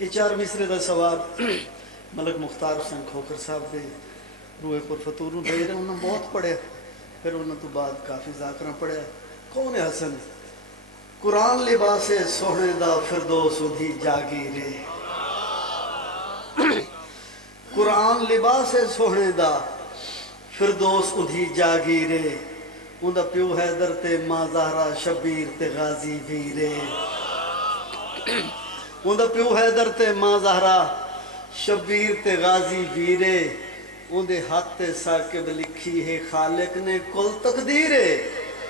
یہ 4 مصرے دا ثواب ملک مختار حسین کھوکر صاحب دے روح پرفتور نو بھیج رہے. انہوں نے بہت پڑھیا, پھر انہوں تو بعد کافی ذاکرہ پڑھیا. کون ہے حسن؟ قرآن لباس سونے دا فردوس ادھی جاگیرے. قرآن لباس سونے دا فردوس ادھی جاگیرے. ان دا پیو حیدر تے ماں زہرا شبیر تے غازی ویرے. ان دا پیو حیدر تے ماں زہرا شبیر تے غازی ویرے. ان دے ہاتھ تے ثاقب لکھی ہے خالق نے کل تقدیرے.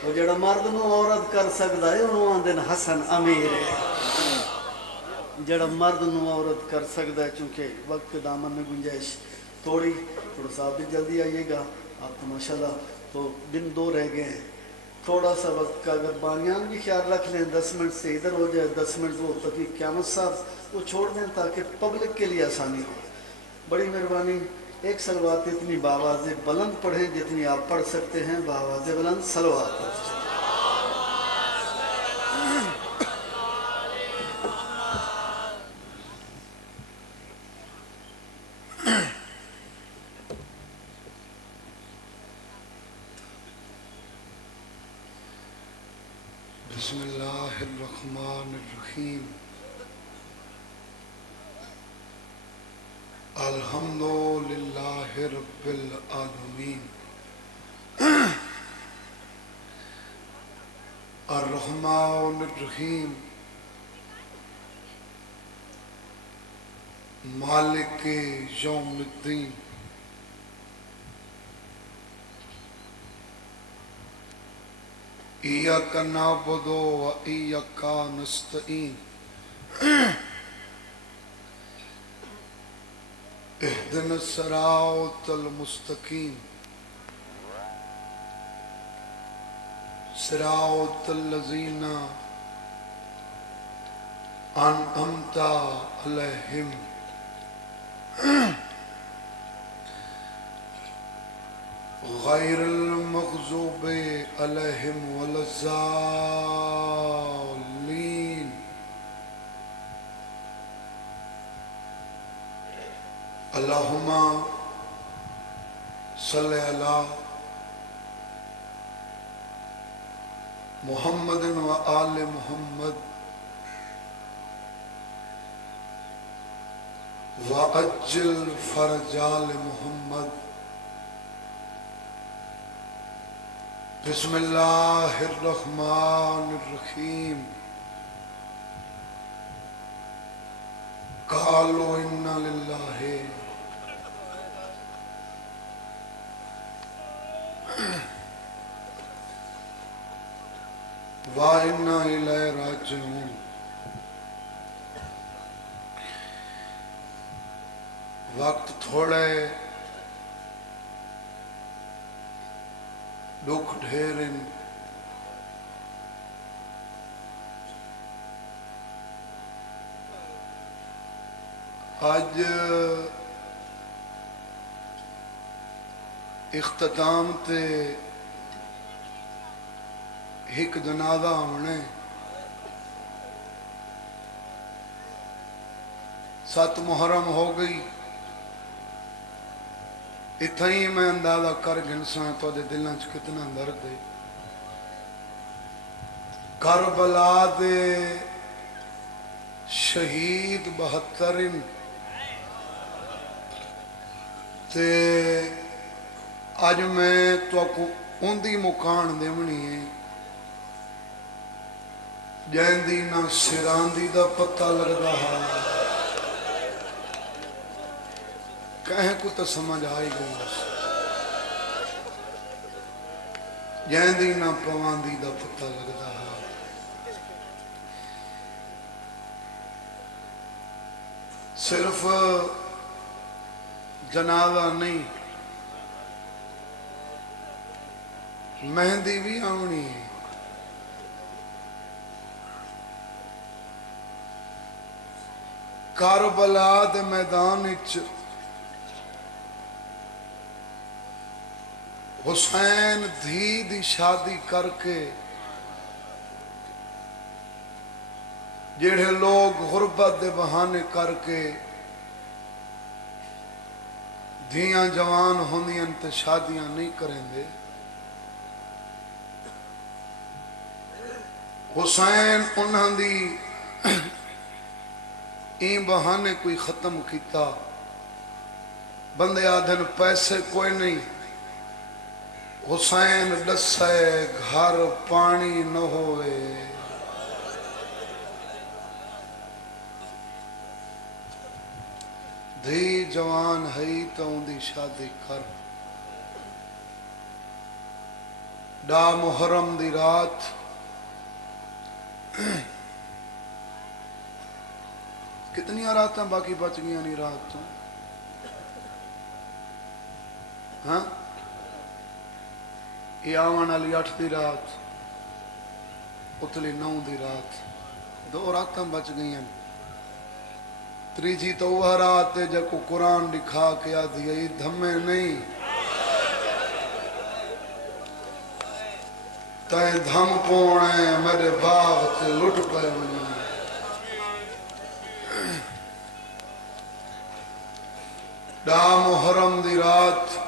وہ جڑا مرد نو عورت کر سکدا ہے انہوں آندن حسن امیر ہے. جڑا مرد نو عورت کر سکتا ہے, چونکہ وقت دامن میں گنجائش تھوڑی, تھوڑا سا بھی جلدی آئیے گا آپ تو ماشاءاللہ. تو دن 2 رہ گئے ہیں, تھوڑا سا وقت کا اگر بانیان بھی خیال رکھ لیں 10 منٹ سے ادھر ہو جائے, 10 منٹ وہ تقی قیامت صاحب وہ چھوڑ دیں تاکہ پبلک کے لیے آسانی ہو. بڑی مہربانی. ایک صلوات اتنی باواز بلند پڑھیں جتنی آپ پڑھ سکتے ہیں. باواز بلند صلوات. بسم اللہ الرحمن الرحیم. الحمد للہ رب العالمین الرحمن الرحیم مالک یوم الدین. ایاک نعبد و ایاک نستعین اہدنا الصراط المستقیم صراط الذین انعمت علیہم غیر المغضوب علیہم ولا الضالین. اللہم صلی علی محمد و آل محمد وعجل فرج آل محمد. بسم اللہ الرحمن الرحیم. قالوا انا للہ وَإِنَّا إِلَيْهِ رَاجِعُونَ. وقت تھوڑے, دکھ ڈھیرن, آج اختتام تے ایک جنازہ ہونے 7 محرم ہو گئی. اتنا ہی میں اندازہ کر گنساں تو دے دلوں چ کتنا درد ہے. کربلا دے شہید 72 تے اج میں تو کو اندی مکان دیونی ہے جیندی نہ سراندی دا پتہ لگ رہا. کہیں کو تو سمجھ آئی گئی جیندی نہ پواندی دا پتہ لگ رہا. صرف جنازہ نہیں, مہندی بھی آنی ہے. کربلا دے میدان وچ حسین دھی دی شادی کر کے جڑے لوگ غربت دے بہانے کر کے دھیاں جوان ہوندیاں تے شادیاں نہیں کریں دے، حسین انہاں دی این بہانے کوئی ختم کیتا۔ بندے آدھن پیسے کوئی نہیں، حسین دسے گھر پانی نہ ہوئے، دھی جوان ہے تو ان دی شادی کر۔ ڈا محرم دی رات کتنی راتاں باقی بچ گیا نہیں رات تو؟ ہاں یہ آوان والی 8 دی رات، اتلی 9 دی رات، 2 راتاں بچ گئی ہیں۔ تریجی تو وہ رات ہے جب کو قرآن دکھا کے آدھی ہے دھمے نہیں تائیں دھم پونے میرے باغ تے لٹ پے ونی۔ ڈا محرم دی رات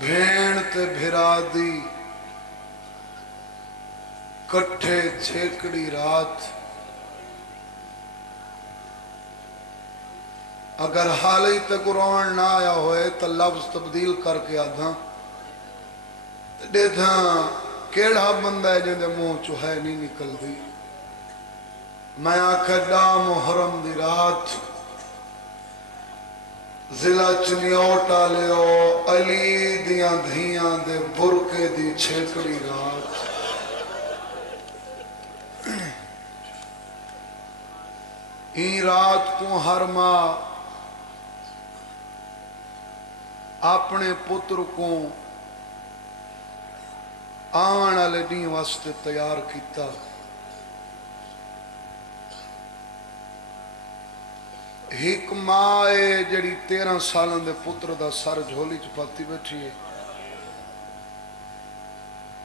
بھین تے بھرا دی کٹھے چھیکڑی رات۔ اگر حالی تک قرآن نہ آیا ہوئے تو لفظ تبدیل کر کے آدھا دیدھا کیڑا بندہ ہے جن دے منہ چوہے نہیں نکل دی۔ میں آکھا ڈا محرم دی رات ضلع چنیوٹا لیو علی دیاں دھیاں دے برکے دی چھیکڑی رات۔ این رات کو ہر ماں اپنے پتر کو آن والے دن واسطے تیار کیتا۔ ایک ماں ہے جڑی 13 سالوں دے پتر دا سر جھولی چ پاتی بیٹھی ہے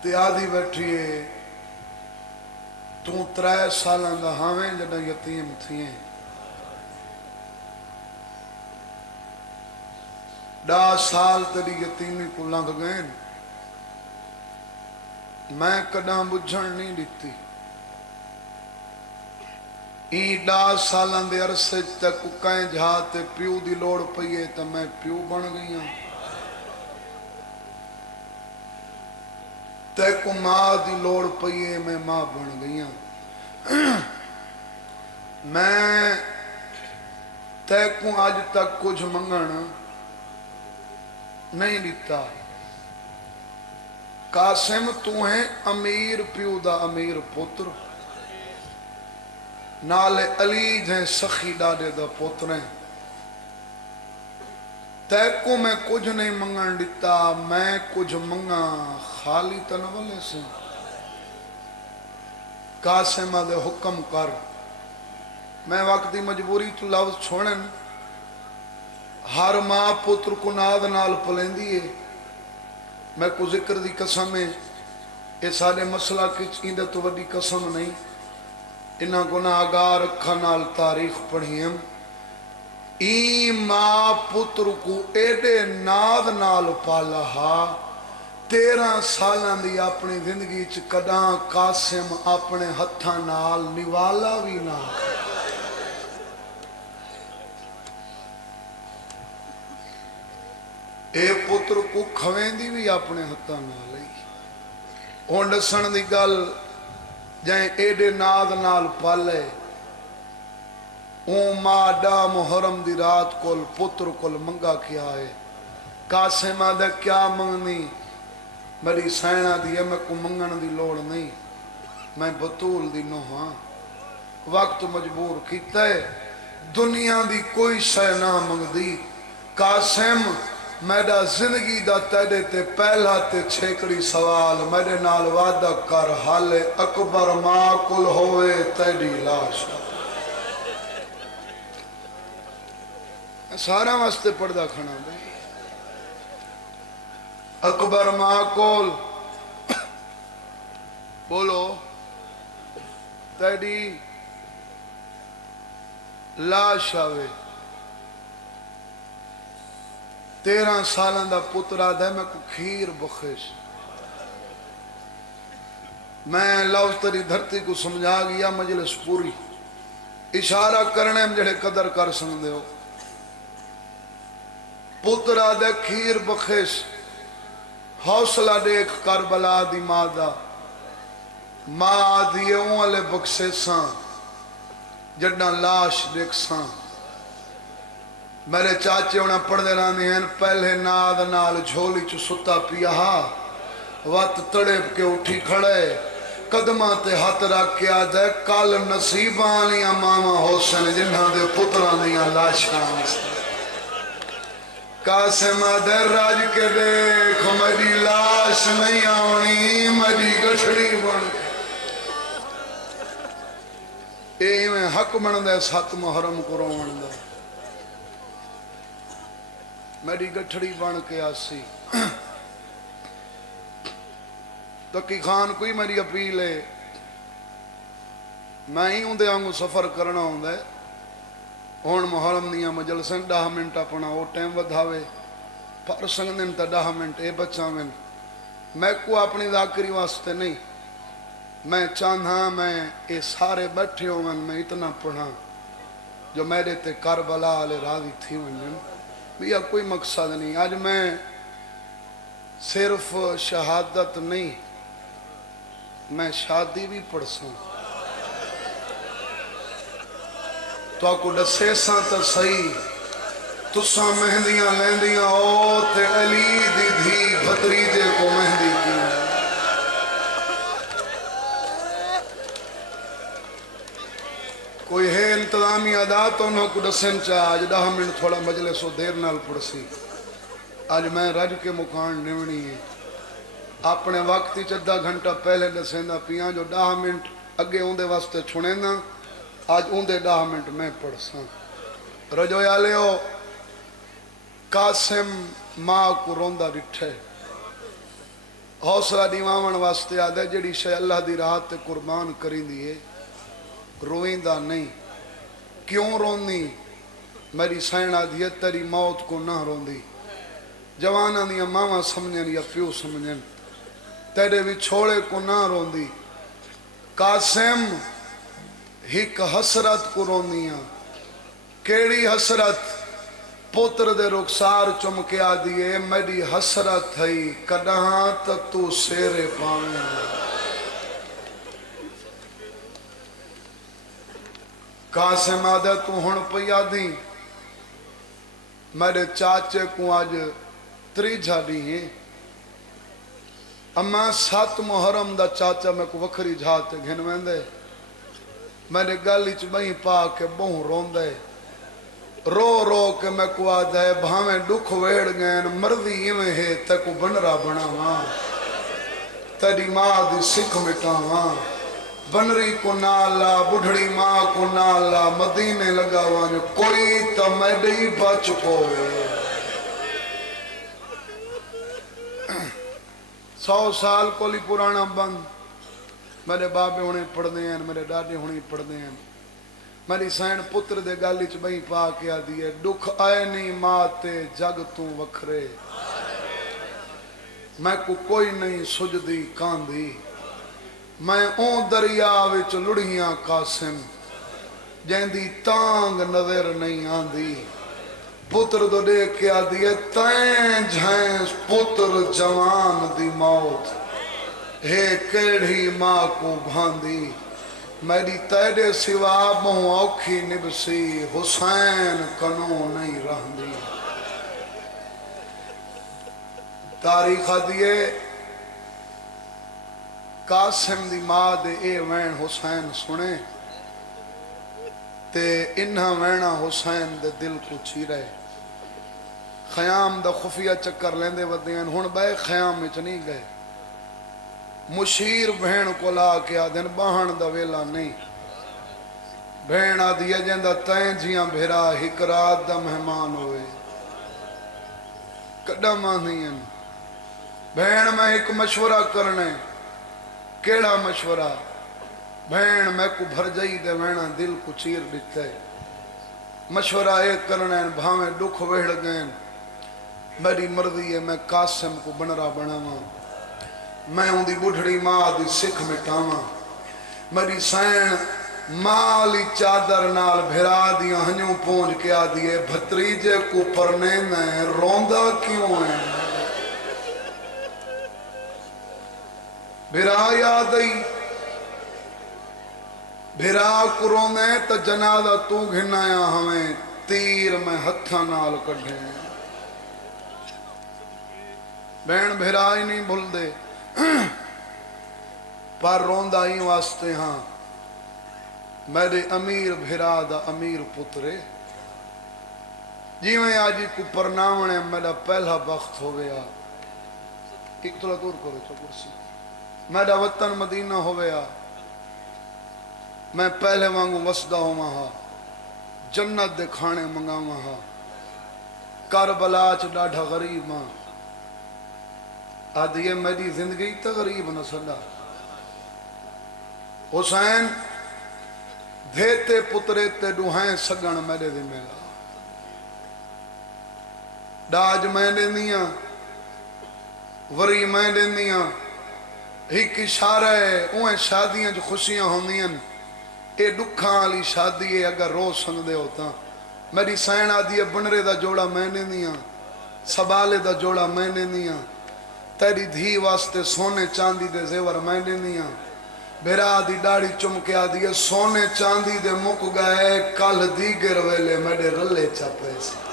تے آدھی بیٹھی ہے تو 3 سالوں دا ہاویں جڑا یتیم تھیں۔ 10 سال تیری یتیمی کو لنگ گئے، میں کداں بجھن نہیں دیتی۔ این 10 سالان دے عرصے تک کہیں جہاتے پیو دی لوڑ پئیے تو میں پیو بن گئی ہوں، تے کو ماں دی لوڑ پئیے میں ماں بن گئی ہوں۔ میں تے کو آج تک کچھ منگن نہیں دیتا۔ قاسم تو ہے امیر پیو دا امیر پتر، نالے علی جیں سخی ڈاڈے دا پتریں، تے کو میں کچھ نہیں منگن دیتا۔ میں کچھ منگا خالی تنولے سے قاسم دے حکم کر۔ میں وقت دی مجبوری تو لفظ چھوڑن، ہر ماں پتر کو ناد نال پلیندی ہے۔ میں کو ذکر دی قسم ہے یہ سارے مسئلہ کچھ اندے تو وڈی قسم نہیں، انہاں گناہگار اکھا نال تاریخ پڑھیم۔ ای ماں پتر کو ایڈے ناد نال پالا ہا، 13 سالان دی اپنی زندگی چ کداں قاسم اپنے ہتھاں نال نوالا بھی نہ۔ اے پتر کو کھویں دی بھی اپنے ہتھاں نال ہی۔ ہن دسن دی گل جائیں ایڈے ناد نال پالے، اون ماں ڈا محرم دی رات کول پتر کول منگا کیا ہے۔ قاسم آدھا کیا منگنی؟ میری سینہ دی ہے، میں کو منگن دی لوڑ نہیں، میں بطول دی نو ہاں۔ وقت مجبور کیتا ہے، دنیا دی کوئی شے نہ منگ دی۔ قاسم میرا زندگی دا تیرے تے پہلا تے چھیکڑی سوال میرے نال وعدہ کر، حال اکبر ماں کل ہوئے تیری لاش۔ سارا واسطے پردہ کھنا بھائی۔ اکبر ماں کول بولو تیری لاش آوے 13 سالاں دا پتر آدھے میں کو کھیر بخش میں لفظ تیری دھرتی کو سمجھا گیا مجلس پوری اشارہ کرنے میں جڑے قدر کر سکتے ہو پتر آدھے کھیر بخش حوصلہ دیکھ کربلا دی مادہ ماں دیئے اون والے بخشے ساں جڑنا لاش دیکھ ساں میرے چاچے انہیں پڑھ دے رہنے ہیں پہلے ناد نال جھولی چو ستا پیا وقت تڑپ کے اٹھی کھڑے قدمہ تے ہاتھ رکھ کے آدھے کل نصیبان لیا ماما حسن جنہاں دے پتران لیا لاشاں قاسم آدھے راج کے دیکھو میری لاش نہیں آنی میری گٹھڑی بن اے میں حق بن دے 7 محرم کو روان دے میری گٹھڑی بن کے آسی تقی خان کوئی میری اپیل ہے میں ہی ہوں دے آنگو سفر کرنا ہوں دے ہون محرم دیا مجلسیں 10 منٹ اپنا وہ ٹیم ودھاوے پر سنگن تا 10 منٹ اے بچا میں کو اپنی ذاکری واسطے نہیں میں چاہاں میں اے سارے بیٹھے ہوں میں اتنا پڑھا جو میرے تے کربلا علی راضی تھی بھیا کوئی مقصد نہیں آج میں صرف شہادت نہیں میں شادی بھی پڑھ سوں تو آکو ڈسے ساں تا صحیح تساں مہندیاں لیندیاں او تے علی دی دھی بھتریجے کو مہندی کی کوئی ہے انتظامی ادا تو انہوں کو ڈسن چاہ آج 10 منٹ تھوڑا مجلس و دیر نال پڑھ سی آج میں رج کے مکان نیونی ہے اپنے وقتی 10 گھنٹہ پہلے ڈسیندہ پیاں جو 10 منٹ اگے اوندے واسطے چھوڑیندہ آج اوندے 10 منٹ میں پڑھ ساں رجو یا لے ہو قاسم ماں کو روندہ ڈٹھے حوصلہ دیوان واسطے آدھے جڑی شے اللہ دی راہ تے قربان کریں دیئے روئندہ نہیں کیوں روندی میری سینہ دیئے تیری موت کو نہ روندی جوانہ دیا ماما سمجھن یا پیو سمجھن تیرے بھی چھوڑے کو نہ روندی قاسم ہک حسرت کو روندیاں کیڑی حسرت پوتر دے رخسار چمکے آدھیے میری حسرت ہے کدہاں تک تو سیرے پاویں قاسم آدھے تو ہن پیا دی میرے چاچے کو آج 3 جھاڑی ہیں اما 7 محرم دا چاچا میں کو وکھری جھاتے گھن ویندے میرے گالی چ بہی پا کے بہوں روندے رو رو کے میں کو آدھے بھاویں دکھ ویڑ گئن مرضی ایویں ہے تے کو بنرا بناواں تیری ماں دی سکھ مٹاواں بنری کو نالا بڑھڑی ماں کو نالا مدینے لگاواں جو کوئی تا میڈی بچ پوے 100 سال کو لی پرانا بند میرے بابے ہونے پڑھ دے ہیں میرے ڈاڈے ہونے پڑھ دے ہیں میری سین پتر دے گالی چ بہی پا کے آدھی ہے دکھ آئے نہیں ماتے جگ تو وکھرے میں کو کوئی نہیں سجدی کاندھی میں اون دریا وچ لڑیاں قاسم جیندی تانگ نظر نہیں آندھی پتر دو دیکھ کے آدھی ہے تین جھائیں پتر جوان دی موت ہے کیڑھی ماں کو بھاندی میری تیرے سوا بہوں اوکھی نبسی حسین کنوں نہیں رہندی تاریخ دیئے قاسم دی ماں دے اے وین حسین سنے تے انہا وینا حسین دے دل کو چیرے خیام دا خفیہ چکر لیندے ودین ہن بے خیام میں نہیں گئے مشیر بہن کو لا کے آدھن باہن دا ویلا نہیں بہن آدھی جندہ تین جیاں بھیرا ہک رات دا مہمان ہوئے قدم آدھین بہن میں ایک مشورہ کرنے کیڑا مشورہ بھین میں کو بھر جائی دے وینا دل کو چیر دیتے مشورہ ایک کرنا ہے بھاویں دکھ ویڑ گئے میری مرضی ہے میں قاسم کو بنرا بناواں میں ہوں دی بڑھڑی ماں دی سکھ مٹاواں میری سین مالی چادر نال بھرا دیا ہنیوں پونج کے آدھیے بھتریجے کو پرنے نئے روندہ کیوں ہیں بھرا یاد آئی بھرا کو رونے تو جنازہ تو گھنایا ہمیں تیر میں ہتھا نال کڑھے بین بھرا ہی نہیں بھول دے پر روندہ ہی واسطے ہاں میرے امیر بھرا دا امیر پترے جی میں آجی کو پرناونے میرا پہلا وقت ہو گیا ایک تھوڑا دور کرو تو کرسی میرا وطن مدینہ ہو گیا میں پہلے وانگو وسدہ ہوں وہاں جنت دے کھانے منگا وہاں کربلا چ ڈاڑھا غریب ماں آدھی میری زندگی تا غریب نہ سدا حسین دھیتے پترے تے ڈوہائیں سگن میرے دے میلا ڈاج میں دیندیاں وری میں دیندیاں ایک اشارہ ہے اوہیں شادیاں جو خوشیاں ہوندیاں اے دکھاں علی شادی ہے اگر روز سنگ دے ہوتا میری سین آدھی ہے بنرے دا جوڑا میں دیندیاں سبالے دا جوڑا میں دیندیاں تیری دھی واسطے سونے چاندی دے زیور میں دیندیاں بھیرا دی ڈاڑی چمکے آدھی ہے سونے چاندی دے مک گئے کل دیگر ویلے میرے رلے چاپے سے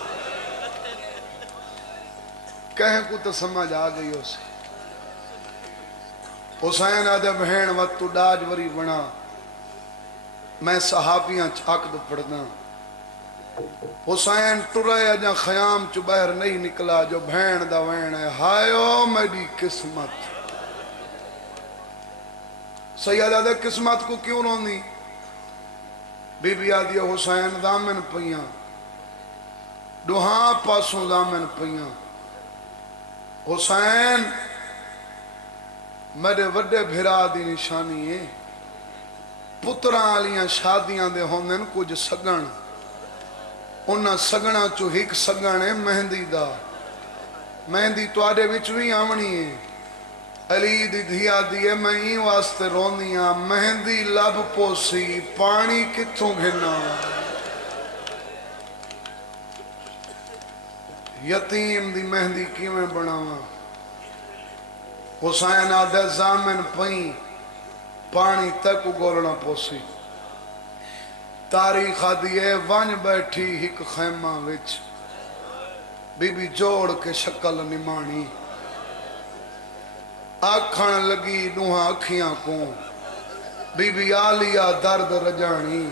کہیں کو تو سمجھ آ گئی اسے حسین آدھے بہن وقت تو ڈاج وری بنا میں صحابیاں چاکد پڑھنا حسین ٹرے اجا خیام چو بہر نہیں نکلا جو بہن دا وین ہے ہائیو میری قسمت سیدہ دے قسمت کو کیوں روندی بی بی آدھی حسین دامن پئیاں دوہاں پاسوں دامن پئیاں حسین میرے وڈے بھرا دی نشانی ہے پتراں آلیاں شادیاں دے ہوندن کچھ سگن انہاں سگنا چو ہک سگن ہے مہندی دا مہندی تو آدھے وچ بھی آمنی ہے علی دی دھیا دیئے میں ہی واسطے رونیاں مہندی لب پوسی پانی کتھوں گھنا یتیم دی مہندی کیویں بناواں حسین آدھے زامن پئیں پانی تک گولنا پوسی تاریخ آدھیے ونج بیٹھی ہک خیمہ وچ بی بی جوڑ کے شکل نمانی آکھن لگی نوہاں اکھیاں کو بی بی آلیا درد رجانی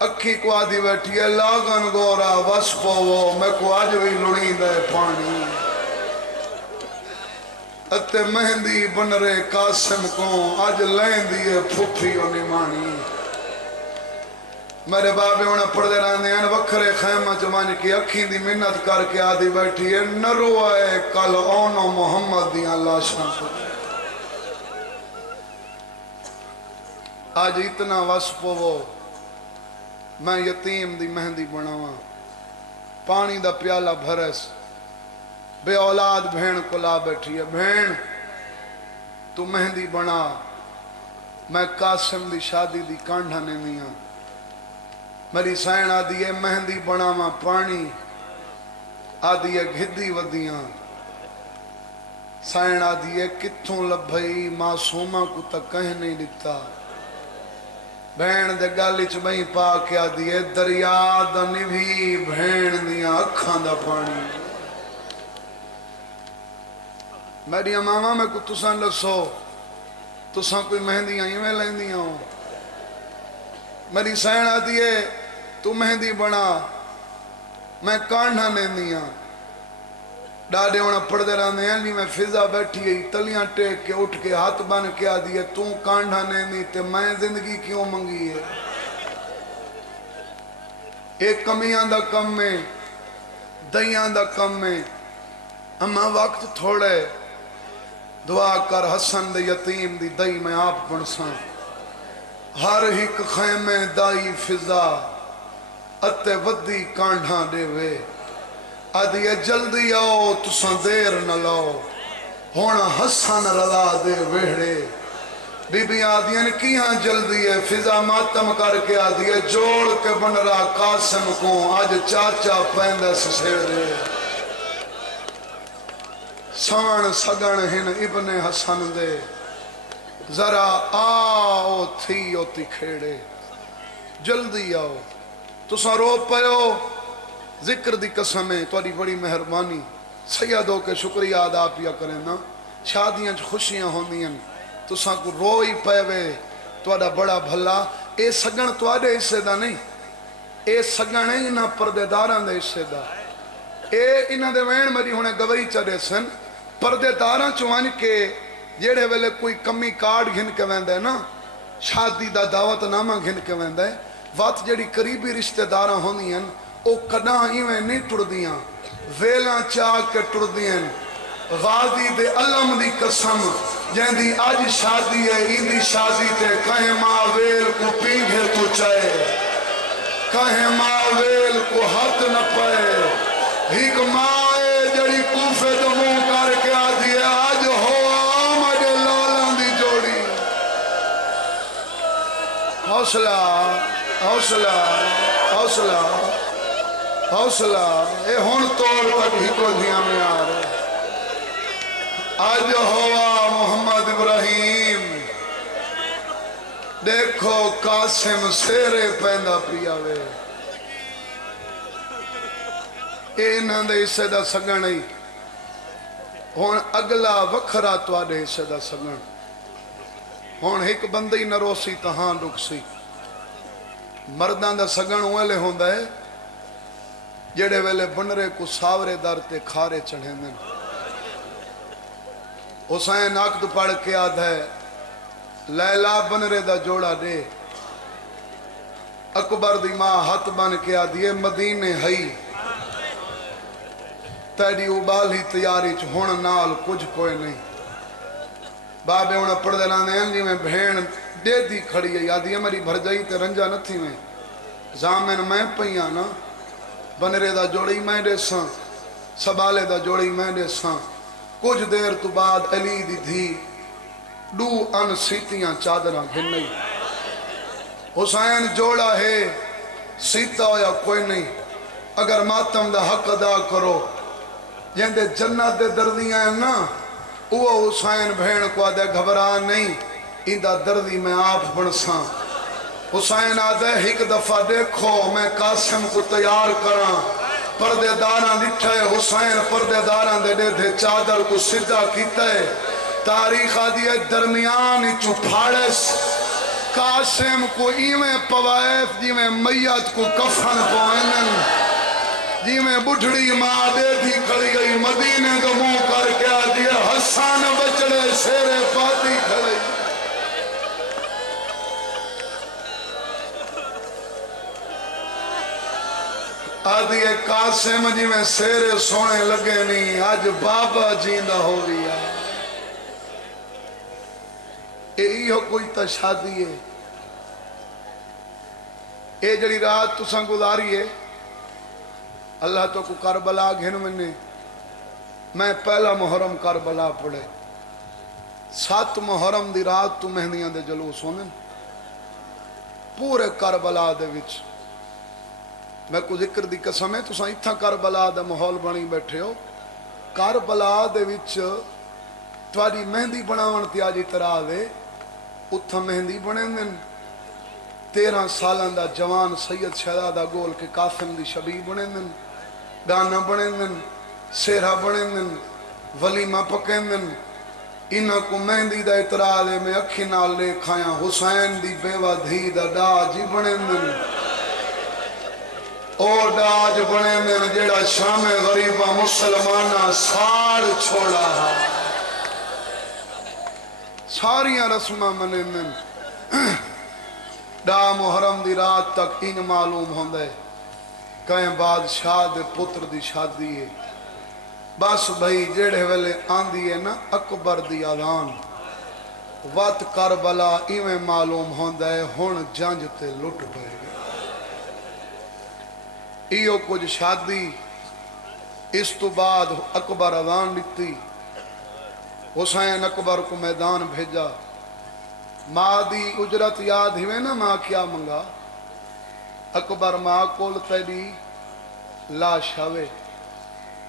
اکھی کو آدھی بیٹھی ہے لاغن گورا وسپو وہ میں کو آج بھی لڑی دے پانی اتے مہندی بنرے قاسم کو آج لین دیئے پھوپھی و نمانی میرے بابے انہیں پڑھتے رہنے ہیں وکھرے خیمہ چمانی کی اکھیں دی منت کر کے آدھی بیٹھی ہے نرو آئے کل اونو محمد دی اللہ شاہ آج اتنا وسپو وہ میں یتیم دی مہندی بناواں پانی دا پیالہ بھرس بے اولاد بھین کو لا بیٹھی ہے بھین تو مہندی بنا میں قاسم دی شادی دی کانڈھا نے میاں میری سین آدھی ہے مہندی بناواں پانی آدھی ہے گھدی ودیاں سین آدھی ہے کتھوں لبھئی معصومہ کو تک کہیں نہیں لکھتا بھین دے گالی چ بہیں پا کے آدھی ہے دریا دا نبھی بھین دیا اکھاں دا پانی میری امامہ میں کو تسان لسو تسان کوئی مہندیاں ہی میں لیندیاں ہوں میری سین آدھی ہے تو مہندی بنا میں کانڈھا لیندیاں ڈاڑے ہونا پڑھ دے رہنے ہیں لی میں فضا بیٹھی ہے تلیاں ٹیک کے اٹھ کے ہاتھ بن کے آدھی ہے تو کانڈھا لیندی تے میں زندگی کیوں منگی ہے ایک کمیاں دا کم میں دیاں دا کم میں اما وقت تھوڑے دعا کر حسن دے یتیم دی دئی میں آپ بنساں ہر ایک خیمے دائی فضا اتے ودی کانڈھاں دے وے آدھیے جلدی آؤ تساں دیر نہ لاؤ ہونا حسن رلا دے ویڑے بی بی آدھین کیاں جلدی ہے فضا ماتم کر کے آدھیے جوڑ کے بن رہا قاسم کو آج چاچا پیندہ سسیڑے سان سگن ہن ابن حسن دے ذرا آؤ تھی ہوتی کھیڑے جلدی آؤ تساں رو پیو ذکر دی قسمیں توڑی بڑی مہربانی سیدوں کے شکریہ ادا پیا کریں نا شادیاں خوشیاں ہوندیاں تساں کو روئی پیوے توڑا بڑا بھلا اے سگن توڑے حصے دا نہیں اے سگن ہے انہاں پردے داران دے حصے دا اے انہاں دے وین مری ہونے گوئی چڑے سن پردے داران چوان کے جیڑے ویلے کوئی کمی کارڈ گھن کے ویندے نا شادی دا دعوت نامہ گھن کے ویندے وات جیڑی قریبی رشتہ داراں ہوندیاں او کداں ایویں نہیں ٹردیاں ویلاں چاہ کے ٹردیاں غازی دے علم دی قسم جہندی آج شادی ہے ایدی شادی تے کہیں ماں ویل کو پینگھے تو چاہے کہیں ماں ویل کو ہاتھ نہ پائے ایک ماں ہے جڑی کوفے تو منہ کر کے آدھی ہے آج ہو آمد لالاں دی جوڑی حوصلہ حوصلہ حوصلہ حوصلہ اے ہون توڑ تک ہی کو دھیاں میں آ رہے آج ہوا محمد ابراہیم دیکھو قاسم سیرے پیندہ پریاوے اے انہاں دے حصے دا سگن ہی ہون اگلا وکھرا توڑے حصے دا سگن ہون ایک بندی نہ روسی تہاں رک سی مردان دا سگن ہوئے ہوندہ ہے جڑے ویلے بنرے کو ساورے در تے کھارے چڑھیں دن حسین عقد پڑھ کے آدھ ہے لیلہ بنرے دا جوڑا دے اکبر دی ماں ہاتھ بن کے آدھیے مدینے ہئی تیری ابالی تیاری چھوڑ نال کچھ کوئی نہیں بابے انہیں پڑھ دے لانے ہیں میں بھین دے دی کھڑی ہے آدھیے میری بھر جائی تے رنجا نہ تھی میں زامن میں پہیاں نا بنرے دا جوڑی میں دے ساں سبالے دا جوڑی میں دے ساں کچھ دیر تو بعد علی دی دھی دو ان سیتیاں چادراں گھن نہیں حسین جوڑا ہے سیتا ہویا کوئی نہیں اگر ماتم دا حق ادا کرو جہندے جنت دے دردیاں ہیں نا وہ حسین بھین کو آدھے گھبرا نہیں اندہ دردی میں آپ بڑھساں حسین آدھے ایک دفعہ دیکھو میں قاسم کو تیار کراں پردے داراں دٹھے حسین پردے داراں دے دے دے چادر کو صدہ کیتا ہے تاریخ آدھی ہے درمیان چو پھاڑس قاسم کو ایویں پوائف جی میں میت کو کفن پوائنن جی میں بڑھڑی ماں دے تھی کھڑی گئی مدینے کو منہ کر کے آدھی ہے حسان بچڑے سیرے پاتی کھڑی آدھی ہے قاسم جی میں سیرے سونے لگے نہیں آج بابا جیندہ ہو رہا ایہو کوئی تا شادی ہے اے جڑی رات تو سن گزاری ہے اللہ تو کو کربلا گھن میں پہلا محرم کربلا پڑے 7 محرم دی رات تو مہندیاں دے جلوس ہونے پورے کربلا دے وچ میں کو ذکر دی قسم ہے تو ساں اتھا کربلا دا محول بنی بیٹھے ہو کربلا دے وچ تواری مہندی بناون تی آجی طرح دے اتھا مہندی بنے دن 13 سالان دا جوان سید شہزادہ گول کے قاسم دی شبیہ بنے دن گانا بنے دن سیرہ بنے دن ولیمہ پکیں دن انہاں کو مہندی دا اطراع دے میں اکھی نال لے کھایاں حسین دی بیوہ دھی دا ڈاج ہی بنے دن اور ڈاج بنے دن جیڑا شام غریبہ مسلمانہ ساڑ چھوڑا ہے ساریاں رسمہ منے دن ڈا محرم دی رات تک ان معلوم ہوندے کہیں بادشاہ دے پتر دی شادی ہے بس بھائی جیڑے ویلے آندھی ہے نا اکبر دی آدان وت کربلا ایویں معلوم ہوندا ہے ہن جنج تے لٹ پے گئے ایو کچھ شادی اس تو بعد اکبر اذان دیتی حسین اکبر کو میدان بھیجا ماں دی اجرت یاد ہوئے نا ماں کیا منگا اکبر ماں کول تیری لاش ہوئے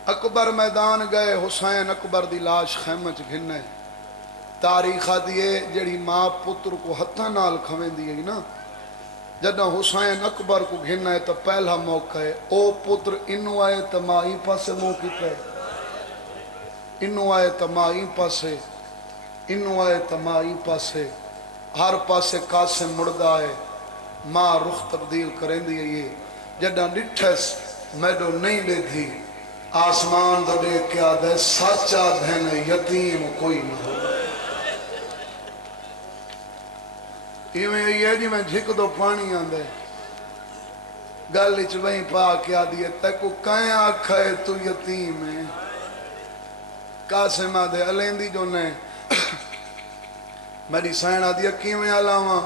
اکبر میدان گئے حسین اکبر دی لاش خیمچ گھنے تاریخ دیئے جڑی ماں پتر کو ہتھاں نال کھویں دیئے نا جدہ حسین اکبر کو گھنا ہے تو پہلا موقع ہے او پتر انو آئے تو مائی پاسے موقع پہ انو آئے تو مائی پاسے انو آئے تو مائی پاسے ہر پاسے قاسم مردہ ہے ماں رخ تبدیل کریں دیئے یہ جدہ ڈٹھس میڈو نہیں دے تھی آسمان دو دے کیا دے سچا دھن یتیم کوئی نہ ہو ایویں یہ جی میں جھک دو پانی آندے گل اچ وہیں پا کیا دیئے تکو کائیں آکھا ہے تو یتیم ہے قاسم آدھے علیندی جو نے میری سائن آدھیا کیویں علاوہ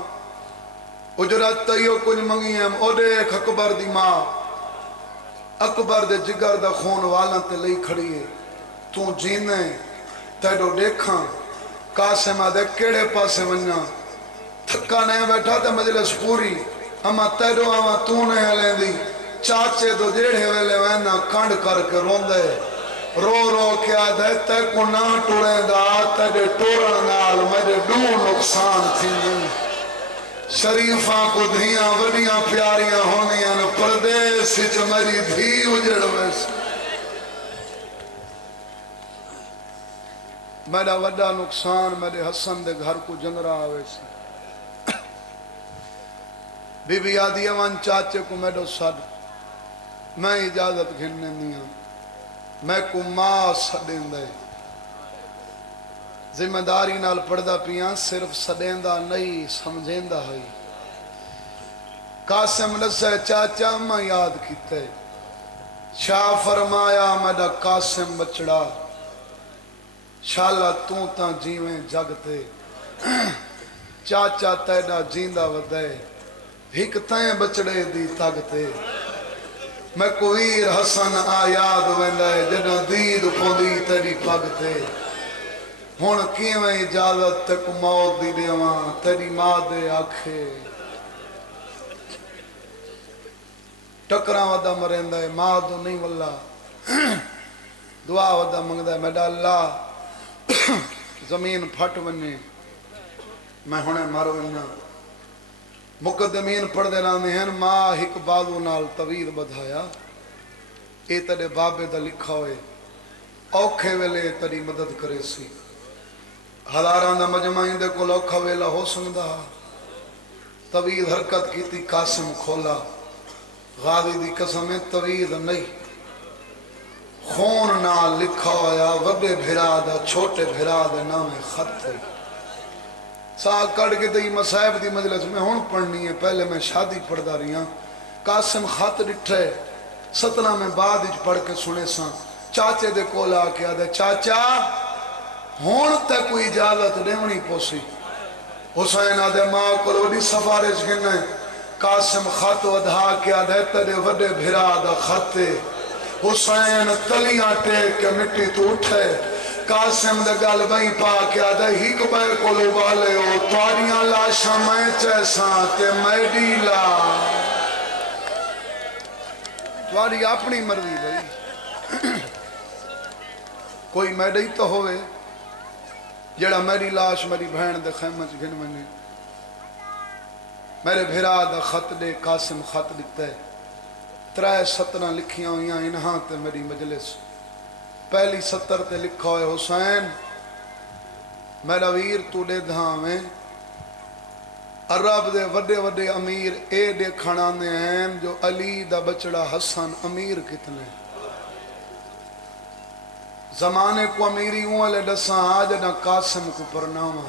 اجرت تیو کچھ منگی ہیں او دیکھ اکبر دی ماں اکبر دے جگر دا خون والاں تے لئی کھڑی ہے تو جینے تیڈو دیکھاں قاسم آدھے کیڑے پاسے ونجاں تھکا نہیں بیٹھا تے مجلس پوری اما تیرو آما تو نہیں لین دی چاچے تو جیڑے ویلے وینا کانڈ کر کے رون دے رو رو کیا دے تے کو نہ ٹوڑیں دا تے ٹوڑن نال میرے دو نقصان تھی شریفاں کو دھیاں وڈیاں پیاریاں ہونیاں پردیس وچ میری دھی اجڑ ویس میرا وڈا نقصان میرے حسن دے گھر کو جنگرہ آوے سی بی بی آدھی وان چاچے کو میڈو سڈ میں اجازت گھننے دیا میں کو ماں سڈیں دے ذمہ داری نال پڑھدا پیاں صرف سڈیں دا نہیں سمجھیں دا ہے قاسم لسے چاچا میں یاد کیتے شاہ فرمایا میڈا قاسم بچڑا شالا تو تا جیویں جگتے چاچا تیڈا جیندہ ودے ہک تائیں بچڑے دی تاگتے میں کوئیر حسن آیاد ویندے جنہ دید پوندی تیری پاگتے ہون کیویں اجازت تک موت دی دیواں تیری ماں دے آکھے ٹکراں ودا مرین دے ماں دو نہیں واللہ دعا ودا منگ دے میڈا اللہ زمین پھٹ ونے میں ہونے مارو انہا مقدمین پڑھ دینا ہیں ماں ہک بازو نال طویل بدھایا اے تڑے بابے دا لکھا ہوئے اوکھے ویلے تڑی مدد کرے سی ہزاران دا مجمعین دے کو لوکھا ویلا ہو سنگدا طویل حرکت کی تھی قاسم کھولا غازی دی قسمیں طویل نہیں خون نال لکھا ہویا وڈے بھرا دا چھوٹے بھرا دا نام خط ہے ساہ کڑ کے دی مسائب دی مجلس میں ہون پڑھنی ہے پہلے میں شادی پڑھ دا رہی ہاں قاسم خط ڈٹھے ستنا میں بعد اچ پڑھ کے سنے ساں چاچے دے کولا کیا دے چاچا ہون تے کوئی اجازت دیونی پوسی حسین آدھے ماں کو لوڈی سفارش گنے قاسم خط ودھا کیا دے تیرے وڈے بھرا دا خطے حسین تلیاں ٹیک کے مٹی تو اٹھے قاسم دے گل بھئی پا کیا دے ہی کو بے کو لو بالے ہو تواریاں لاشاں میں چیساں تے میڈی لا تواری اپنی مرضی بھئی کوئی میڈی تو ہوئے جڑا میری لاش میری بہن دے خیمت گھن منے میرے بھرا دا خط دے قاسم خط لکھتا ہے ترائے سترہ لکھیاں ہوئیاں انہاں تے میری مجلس پہلی ستر تے لکھا ہوئے حسین میرا ویر تو دے دھاں میں عرب دے وڈے وڈے امیر اے دے کھڑانے ہیں جو علی دا بچڑا حسن امیر کتنے زمانے کو امیری اوالے ڈساں آج نہ قاسم کو پرنامہ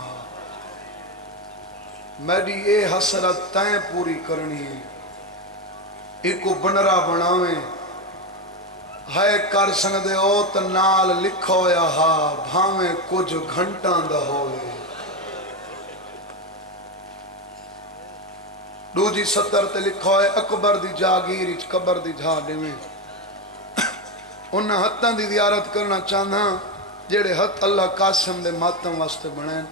میری اے حسرت تائیں پوری کرنی ہے ایک کو بنرا بناویں ہائے کر سنگ دے او تنال لکھو یا ہا بھاویں کچھ گھنٹاں دا ہوئے دوجی سطر تے لکھا ہے اکبر دی جاگیر اچ قبر دی جھا دیویں انہاں ہتھاں دی زیارت کرنا چاہنا جڑے ہتھ اللہ قاسم دے ماتم واسطے بنائیں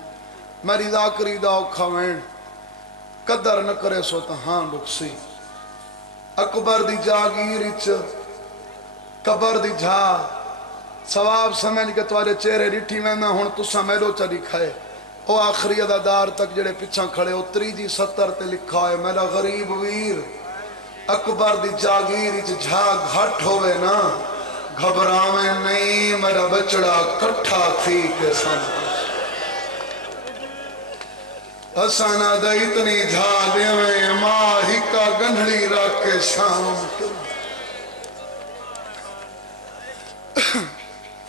میری ذاکری دا اوکھا وین قدر نہ کرے سو تہاں رکسی اکبر دی جاگیر اچ قبر دی جھا ثواب سمجھ کے تمہارے چہرے ڈٹھی میں نہ ہن تساں میرو چا دکھائے او آخری ادادار تک جڑے پیچھا کھڑے او تریجی سطر تے لکھا ہے میرا غریب ویر اکبر دی جاگیر اچ جھا گھٹ ہوئے نا گھبراویں نہیں میرا بچڑا کٹھا تھی کے سن حسانہ دا اتنی جھا دیویں ماں ہکا گنھڑی رکھ کے شام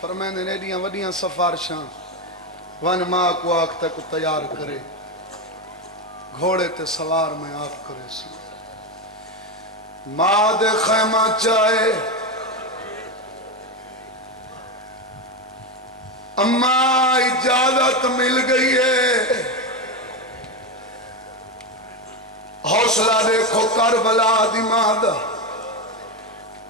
فرمائے نے ریڈیاں وڈیاں سفارشاں ون ماں کو آگ تک تیار کرے گھوڑے تے سوار میں آپ کرے سی ماں دے خیمہ چاہے اماں اجازت مل گئی ہے حوصلہ دیکھو کربلا دی ماں دا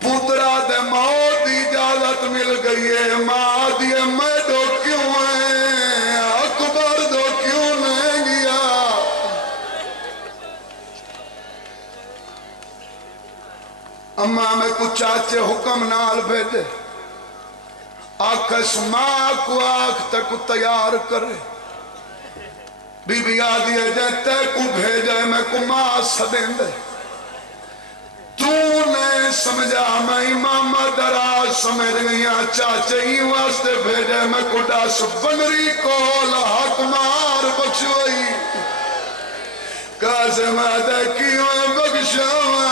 پترا دے موت دی اجازت مل گئی ہے ماں دی میں دو کیوں ہے اکبر دو کیوں نہیں گیا اماں میں کچھ چاچے حکم نال بھیجے آکش ماں کو آنکھ تک تیار کرے بی بی آدھی ہے جیتے کو بھیجے میں کو ماں سدیں دے تو نے سمجھا میں امام دراز سمجھ گیا چاچے ہی واسطے بھیجے میں کو ڈاس بنری کو لحق مار بخشوئی قاسم آدھے کیوں بخشوا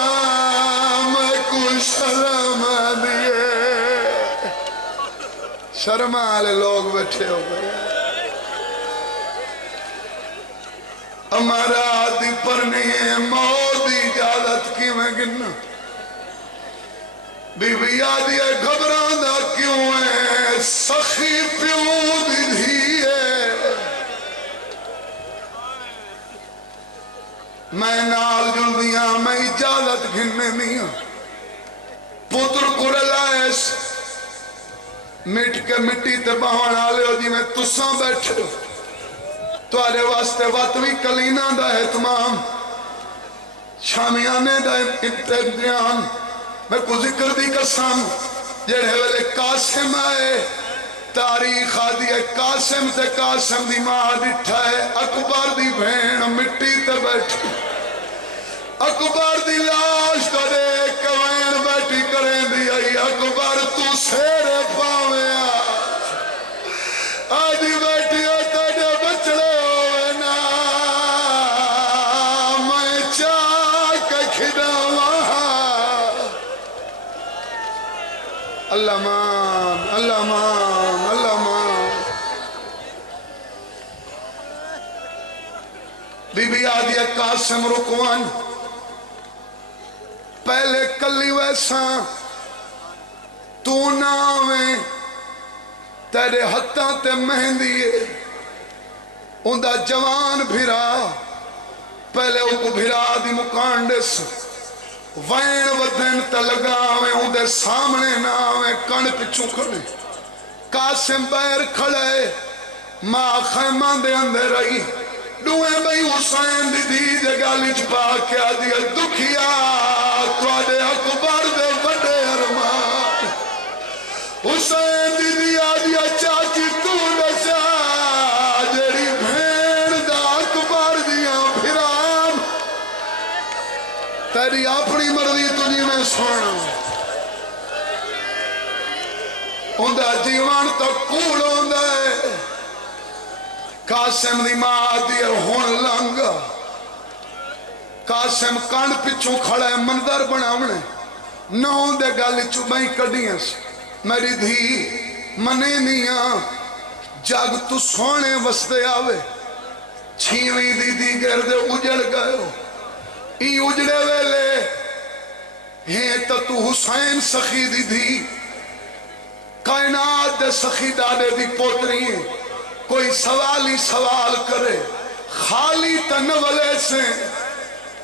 میں کو شرم دیئے شرم آلے لوگ بیٹھے ہو گئے ہمارا آدھی پر نہیں ہے موت دی اجازت کی میں گننا بی بی آدھی ہے گھبراندہ کیوں ہے سخی پیوں دی دھی ہے میں نال جل دیا میں اجازت گھننے دیا پتر کو رلائش مٹ کے مٹی تے باہن آلے ہو جی میں تساں بیٹھے تو آلے واسطے واتوی کلینہ دا احتمام شامیانے دا امتحان میں کو ذکر دی قسم جڑے ویلے قاسم آئے تاریخ آدھی ہے قاسم تے قاسم دی ماں ڈٹھا ہے اکبر دی بھین مٹی تے بیٹھی اکبر دی لاش تو دے کوین بیٹھی کریں دی آئی اکبر تو سیرے پاویں آدھی بیٹھی ہوتا دے بچڑے ہوئے نا میں چاک کھڑا وہاں اللہ مان اللہ مان اللہ مان بی بی آدھی قاسم رکوان پہلے کلی ویسا تو ناویں تیرے ہتھاں تے مہندی اندہ جوان بھرا پہلے ان کو بھرا دی مکانڈس وین ودن تے لگاویں اندے سامنے ناویں کن پچھو کھڑے قاسم بیر کھڑے ماں خیمان دے اندر رہی دوئے بھئی حسین دی دی جگالی چھپا کیا دیا دکھیا تو آدھے اکبر دے بڑے ارمان حسین دی دی آدھیا چاچی تو نشا جیڑی بھین دا اکبر دیا پھرام تیری اپنی مرضی تجھی میں سونا اندہ جیوان تو کوڑ اندہ ہے قاسم دی ماں آدھی ہے ہون لانگا قاسم کان پچھو کھڑا ہے منظر بناونے نہوں دے گالی چوبائیں کڑیاں سے میری دھی منے نیاں جاگ تو سونے وستے آوے چھیویں دی دی گردے اجڑ گئے ہو ای اجڑے ویلے ہیں تو حسین سخی دی دی کائنات دے سخی دادے دی پوتری ہیں کوئی سوال ہی سوال کرے خالی تنولے سے